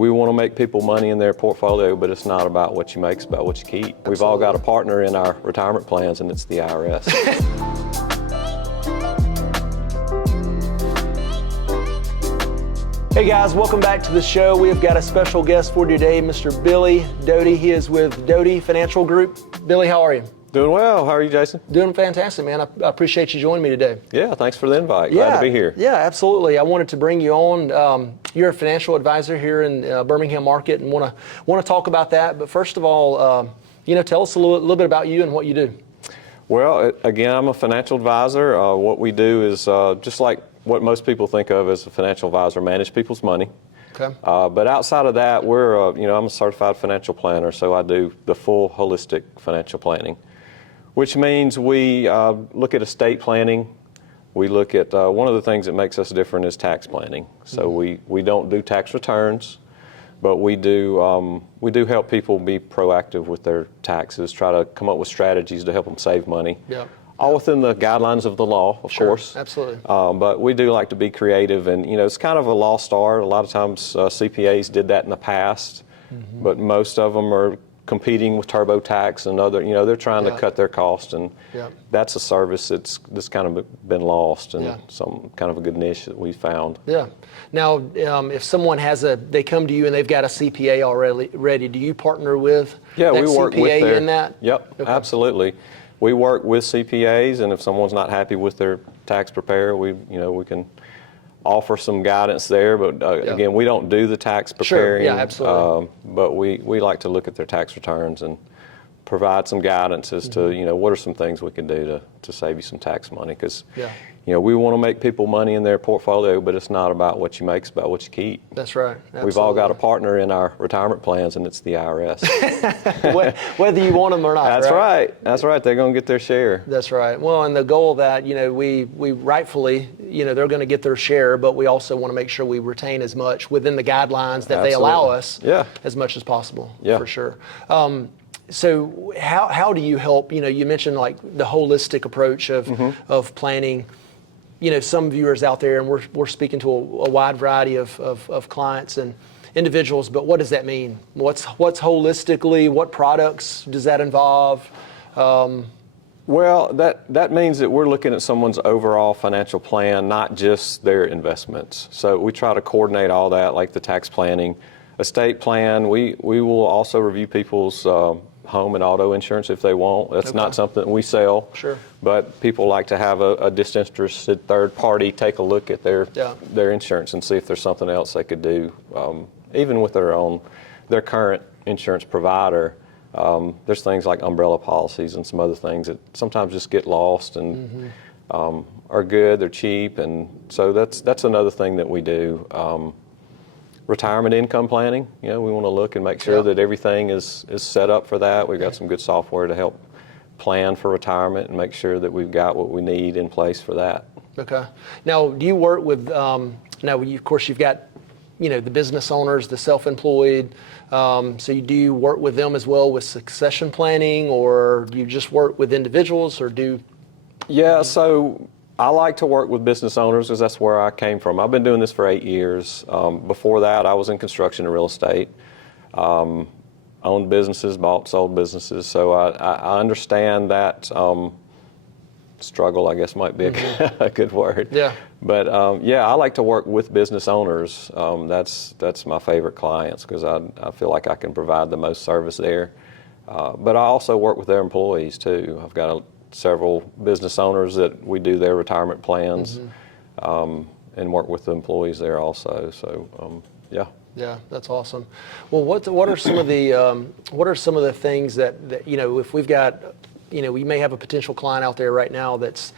We want to make people money in their portfolio, but it's not about what you make, it's about what you keep. Absolutely. We've all got a partner in our retirement plans, and it's the IRS. Hey guys, welcome back to the show. We have got a special guest for today, Mr. Billy Doughty. He is with Doughty Financial Group. Billy, how are you? Doing well. How are you, Jason? Doing fantastic, man. I appreciate you joining me today. Yeah, thanks for the invite. Glad to be here. Yeah, absolutely. I wanted to bring you on. You're a financial advisor here in Birmingham market, and want to talk about that. But first of all, tell us a little bit about you and what you do. Well, again, I'm a financial advisor. What we do is just like what most people think of as a financial advisor, manage people's money. Okay. But outside of that, I'm a certified financial planner, so I do the full holistic financial planning, which means we look at estate planning. We look at one of the things that makes us different is tax planning. So we don't do tax returns, but we do help people be proactive with their taxes, try to come up with strategies to help them save money. Yeah. All within the guidelines of the law, of course. Absolutely. But we do like to be creative, and it's kind of a lost art. A lot of times CPAs did that in the past, but most of them are competing with TurboTax and other, they're trying to cut their cost, and that's a service that's kind of been lost, and some kind of a good niche that we found. Yeah. Now, if someone they come to you and they've got a CPA already, do you partner with that we work CPA with in that? Yep, okay. Absolutely. We work with CPAs, and if someone's not happy with their tax preparer, we can offer some guidance there. But again, we don't do the tax preparing. Sure. Yeah, absolutely. But we like to look at their tax returns and provide some guidance as to what are some things we can do to save you some tax money, because we want to make people money in their portfolio, but it's not about what you make, it's about what you keep. That's right. Absolutely. We've all got a partner in our retirement plans, and it's the IRS. Whether you want them or not. That's right. That's right. They're going to get their share. That's right. Well, and the goal of that, we rightfully, they're going to get their share, but we also want to make sure we retain as much within the guidelines that they allow us as much as possible, for sure. So how do you help? You mentioned like the holistic approach of planning. Some viewers out there, and we're speaking to a wide variety of clients and individuals, but what does that mean? What's holistically? What products does that involve? Well, that means that we're looking at someone's overall financial plan, not just their investments. So we try to coordinate all that, like the tax planning, estate plan. We will also review people's home and auto insurance if they want. That's not something that we sell. Sure. But people like to have a disinterested third party take a look at their insurance and see if there's something else they could do. Even with their current insurance provider, there's things like umbrella policies and some other things that sometimes just get lost and are good, they're cheap, and so that's another thing that we do. Retirement income planning, we want to look and make sure that everything is set up for that. We've got some good software to help plan for retirement and make sure that we've got what we need in place for that. Okay. Now, do you work with, of course, you've got, the business owners, the self-employed, so do you work with them as well with succession planning, or do you just work with individuals, or do? Yeah, so I like to work with business owners because that's where I came from. I've been doing this for 8 years. Before that, I was in construction and real estate. Owned businesses, bought, sold businesses. So I understand that struggle, I guess might be a good word. Yeah. But I like to work with business owners. That's my favorite clients because I feel like I can provide the most service there. But I also work with their employees too. I've got several business owners that we do their retirement plans and work with the employees there also. So yeah, that's awesome. Well, what are some of the things that if we've got we may have a potential client out there right now that's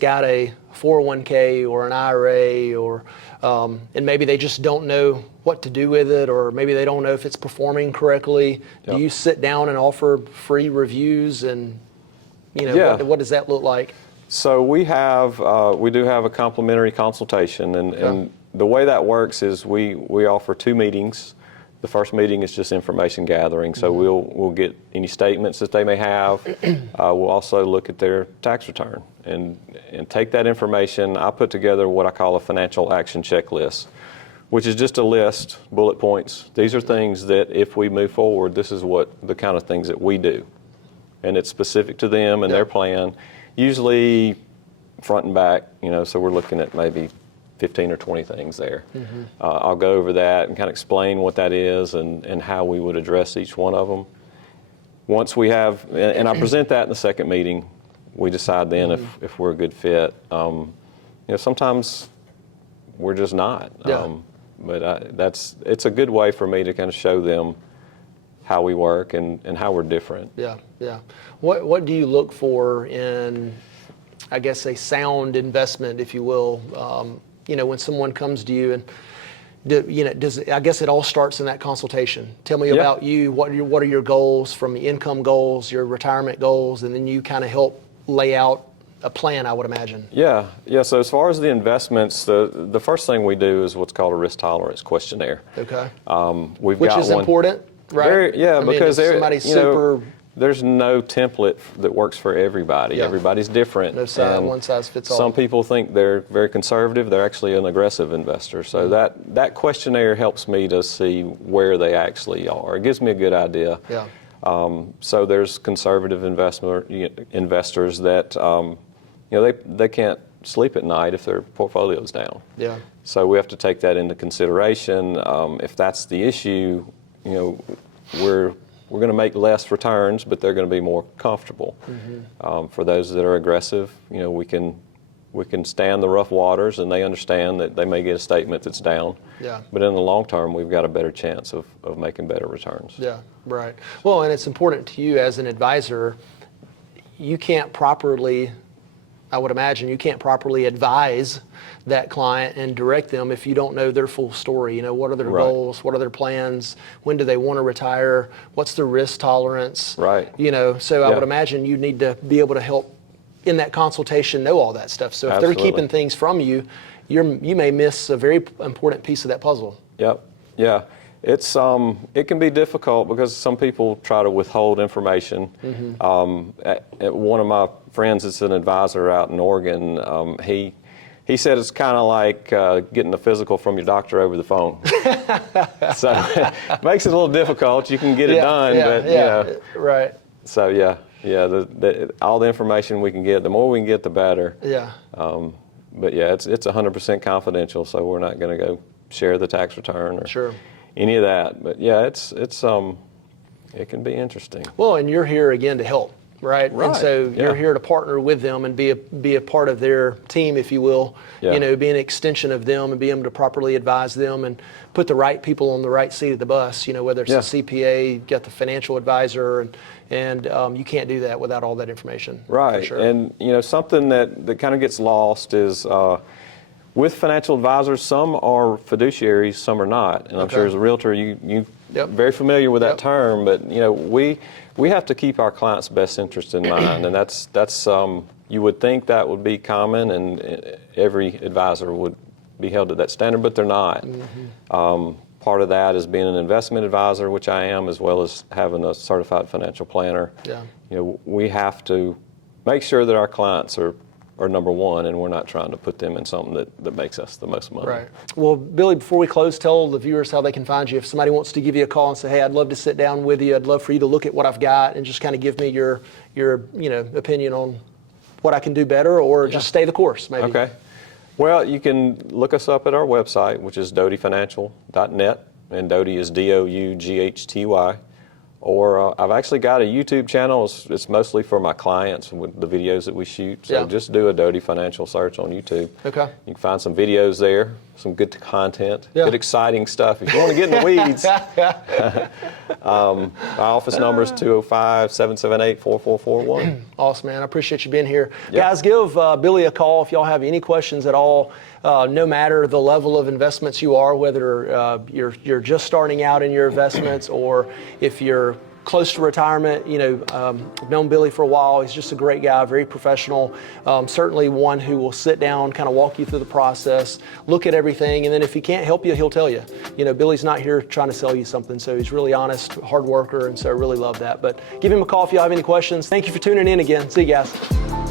got a 401k or an IRA or and maybe they just don't know what to do with it, or maybe they don't know if it's performing correctly. Do you sit down and offer free reviews and what does that look like? So we do have a complimentary consultation, and the way that works is we offer 2 meetings. The first meeting is just information gathering, so we'll get any statements that they may have. We'll also look at their tax return and take that information. I put together what I call a financial action checklist, which is just a list, bullet points. These are things that if we move forward, this is what the kind of things that we do. And it's specific to them and their plan, usually front and back, so we're looking at maybe 15 or 20 things there. I'll go over that and kind of explain what that is and how we would address each one of them. Once we have, and I present that in the second meeting, we decide then if we're a good fit. Sometimes we're just not. But it's a good way for me to kind of show them how we work and how we're different. Yeah. What do you look for in, I guess, a sound investment, if you will? When someone comes to you and, I guess it all starts in that consultation. Tell me about you. What are your goals, from the income goals, your retirement goals, and then you kind of help lay out a plan, I would imagine. Yeah. So as far as the investments, the first thing we do is what's called a risk tolerance questionnaire. Okay. Which is important, right? Because somebody's super. There's no template that works for everybody. Yeah. Everybody's different. No one size fits all. Some people think they're very conservative. They're actually an aggressive investor. So that questionnaire helps me to see where they actually are. It gives me a good idea. Yeah. So there's conservative investors that they can't sleep at night if their portfolio's down. Yeah. So we have to take that into consideration. If that's the issue, we're going to make less returns, but they're going to be more comfortable. For those that are aggressive, we can stand the rough waters, and they understand that they may get a statement that's down. Yeah. But in the long term, we've got a better chance of making better returns. Yeah, right. Well, and it's important to you as an advisor. You can't properly, I would imagine, advise that client and direct them if you don't know their full story. What are their goals? What are their plans? When do they want to retire? What's their risk tolerance? Right. So I would imagine you need to be able to help in that consultation know all that stuff. So if they're keeping things from you, you may miss a very important piece of that puzzle. Yep. Yeah. It can be difficult because some people try to withhold information. One of my friends that's an advisor out in Oregon, he said it's kind of like getting a physical from your doctor over the phone. So it makes it a little difficult. You can get it done, but right. So all the information we can get, the more we can get, the better. Yeah. But it's 100% confidential, so we're not going to go share the tax return or any of that. But it can be interesting. Well, and you're here again to help. Right. And so you're here to partner with them and be a part of their team, if you will. Be an extension of them and be able to properly advise them and put the right people on the right seat of the bus. Whether it's a CPA, get the financial advisor, and you can't do that without all that information. Right. For sure. And something that kind of gets lost is with financial advisors, some are fiduciaries, some are not. And I'm sure as a realtor, you're very familiar with that term, but we have to keep our clients' best interest in mind, and that's you would think that would be common, and every advisor would be held to that standard, but they're not. Part of that is being an investment advisor, which I am, as well as having a certified financial planner. We have to make sure that our clients are number one, and we're not trying to put them in something that makes us the most money. Right. Well, Billy, before we close, tell the viewers how they can find you. If somebody wants to give you a call and say, hey, I'd love to sit down with you, I'd love for you to look at what I've got and just kind of give me your opinion on what I can do better, or just stay the course, maybe. Okay. Well, you can look us up at our website, which is doughtyfinancial.net, and Doughty is DOUGHTY. Or I've actually got a YouTube channel. It's mostly for my clients with the videos that we shoot. So just do a Doughty Financial search on YouTube. Okay. You can find some videos there, some good content, good exciting stuff. If you want to get in the weeds, my office number is 205-778-4441. Awesome, man. I appreciate you being here. Guys, give Billy a call if y'all have any questions at all. No matter the level of investments you are, whether you're just starting out in your investments or if you're close to retirement. I've known Billy for a while. He's just a great guy, very professional. Certainly one who will sit down, kind of walk you through the process, look at everything, and then if he can't help you, he'll tell you. Billy's not here trying to sell you something, so he's really honest, hard worker, and so I really love that. But give him a call if you have any questions. Thank you for tuning in again. See you guys.